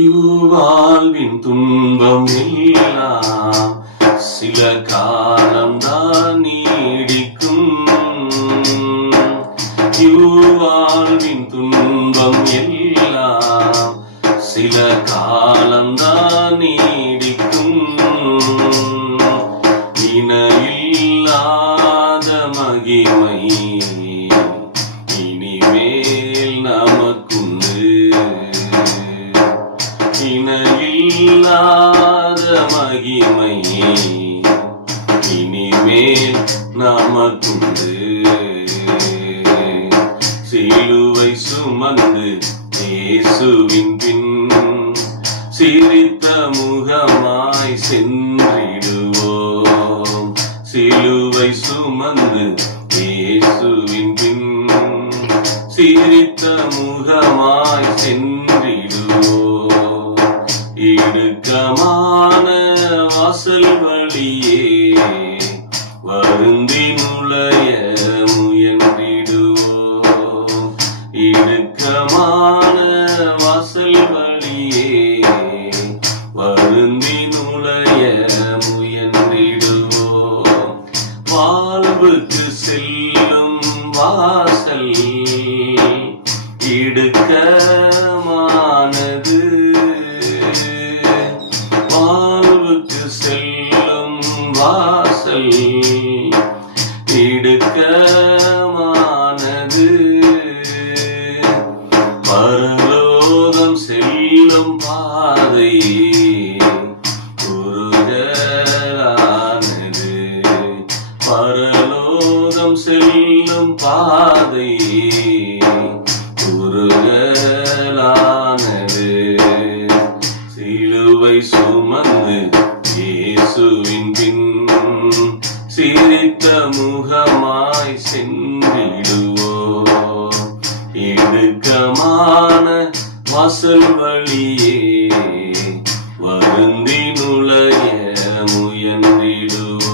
இவ்வாழ்வின் துன்பம் எல்லாம் சில காலம்தான் நீடிக்கும். இவ்வாழ்வின் துன்பம் எல்லாம் சில காலம்தான் நீடிக்கும். இணையில்லாத மகிமை இனிமேல் நமக்குண்டு. இணையில்லாத மகிமை இனிமேல் நமக்குண்டு. சிலுவை சுமந்து இயேசுவின் பின் சிரித்த முகமாய் சென்றிடுவோம். சிலுவை சுமந்து இயேசுவின் பின் சிரித்த முகமாய் சென்றிடுவோம். இடுக்கமான வாசல் வழியே வருந்தி நுழைய முயன்றிடுவோம். இடுக்கமான வாசல் வழியே வருந்தி நுழைய முயன்றிடுவோம். வாழ்வுக்கு செல்லும் வாசல் இடுக்கமானது. வாழ்வுக்கு செல்லும் வாசல் இடுக்கமானது. பரலோகம் செல்லும் பாதை குறுகலானது. பரலோகம் செல்லும் பாதை குறுகலானது. சிலுவை சுமந்து இயேசுவின் பின் சிரித்த முகமாய் சென்றிடுவோம். இடுக்கமான வாசல் வழியே வருந்தி நுழைய முயன்றிடுவோம்.